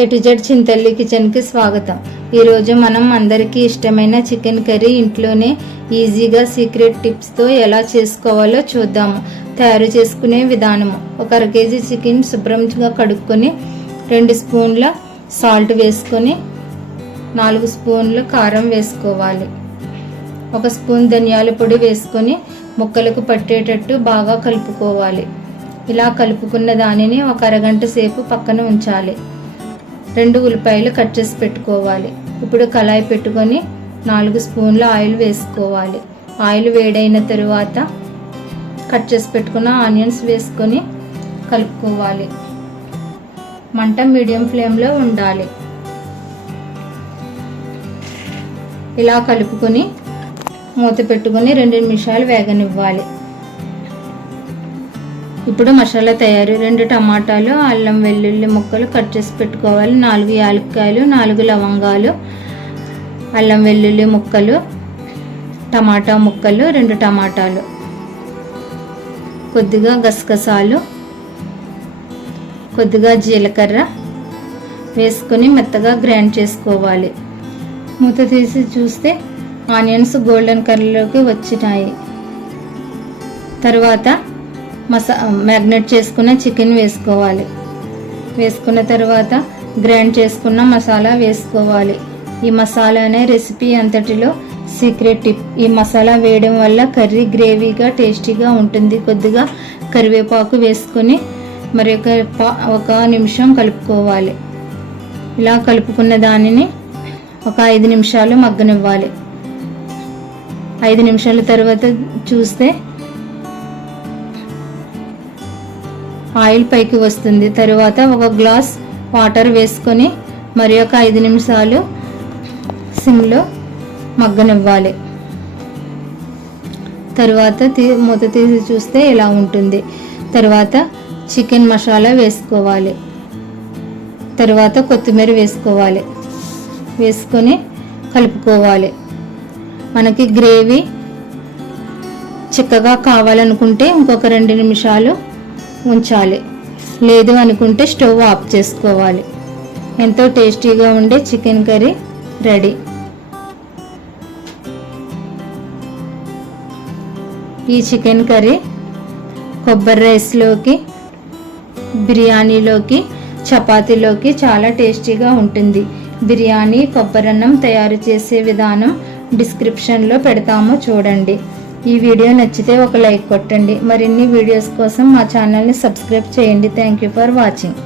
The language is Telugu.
ఏ టు జెడ్ చింతల్లి కిచెన్కి స్వాగతం. ఈరోజు మనం అందరికీ ఇష్టమైన చికెన్ కర్రీ ఇంట్లోనే ఈజీగా సీక్రెట్ టిప్స్తో ఎలా చేసుకోవాలో చూద్దాము. తయారు చేసుకునే విధానము: ఒక అర కేజీ చికెన్ శుభ్రంగా కడుక్కొని 2 స్పూన్ల సాల్ట్ వేసుకొని 4 స్పూన్ల కారం వేసుకోవాలి. 1 స్పూన్ ధనియాల పొడి వేసుకొని ముక్కలకు పట్టేటట్టు బాగా కలుపుకోవాలి. ఇలా కలుపుకున్న దానిని ఒక అరగంట సేపు పక్కన ఉంచాలి. 2 ఉల్లిపాయలు కట్ చేసి పెట్టుకోవాలి. ఇప్పుడు కళాయి పెట్టుకొని 4 స్పూన్ల ఆయిల్ వేసుకోవాలి. ఆయిల్ వేడైన తరువాత కట్ చేసి పెట్టుకున్న ఆనియన్స్ వేసుకొని కలుపుకోవాలి. మంట మీడియం ఫ్లేమ్లో ఉండాలి. ఇలా కలుపుకొని మూత పెట్టుకొని 2 నిమిషాలు వేగనివ్వాలి. ఇప్పుడు మసాలా తయారు: 2 టమాటాలు, అల్లం వెల్లుల్లి ముక్కలు కట్ చేసి పెట్టుకోవాలి. 4 యాలక్కాయలు, 4 లవంగాలు, అల్లం వెల్లుల్లి ముక్కలు, టమాటా ముక్కలు, 2 టమాటాలు, కొద్దిగా గసగసాలు, కొద్దిగా జీలకర్ర వేసుకొని మెత్తగా గ్రైండ్ చేసుకోవాలి. మూత తీసి చూస్తే ఆనియన్స్ గోల్డెన్ కలర్లోకి వచ్చినాయి. తర్వాత మ్యాగ్నేట్ చేసుకున్న చికెన్ వేసుకోవాలి. వేసుకున్న తర్వాత గ్రైండ్ చేసుకున్న మసాలా వేసుకోవాలి. ఈ మసాలా అనే రెసిపీ అంతటిలో సీక్రెట్ టిప్. ఈ మసాలా వేయడం వల్ల కర్రీ గ్రేవీగా టేస్టీగా ఉంటుంది. కొద్దిగా కరివేపాకు వేసుకొని మరి ఒక నిమిషం కలుపుకోవాలి. ఇలా కలుపుకున్న దానిని ఒక 5 నిమిషాలు మగ్గనివ్వాలి. 5 నిమిషాల తర్వాత చూస్తే ఆయిల్ పైకి వస్తుంది. తరువాత ఒక గ్లాస్ వాటర్ వేసుకొని మరి ఒక 5 నిమిషాలు సిమ్లో మగ్గనివ్వాలి. తరువాత మూత తీసి చూస్తే ఇలా ఉంటుంది. తర్వాత చికెన్ మసాలా వేసుకోవాలి. తర్వాత కొత్తిమీర వేసుకోవాలి. వేసుకొని కలుపుకోవాలి. మనకి గ్రేవీ చిక్కగా కావాలనుకుంటే ఇంకొక 2 నిమిషాలు ఉంచాలి. లేదు అనుకుంటే స్టవ్ ఆఫ్ చేసుకోవాలి. ఎంతో టేస్టీగా ఉండే చికెన్ కర్రీ రెడీ. ఈ చికెన్ కర్రీ కొబ్బరి రైస్లోకి, బిర్యానీలోకి, చపాతీలోకి చాలా టేస్టీగా ఉంటుంది. బిర్యానీ కొబ్బరన్నం తయారు చేసే విధానం డిస్క్రిప్షన్లో పెడతాము, చూడండి. ఈ వీడియో నచ్చితే ఒక లైక్ కొట్టండి. మరిన్ని వీడియోస్ కోసం మా ఛానల్ని సబ్స్క్రైబ్ చేయండి. Thank you for watching.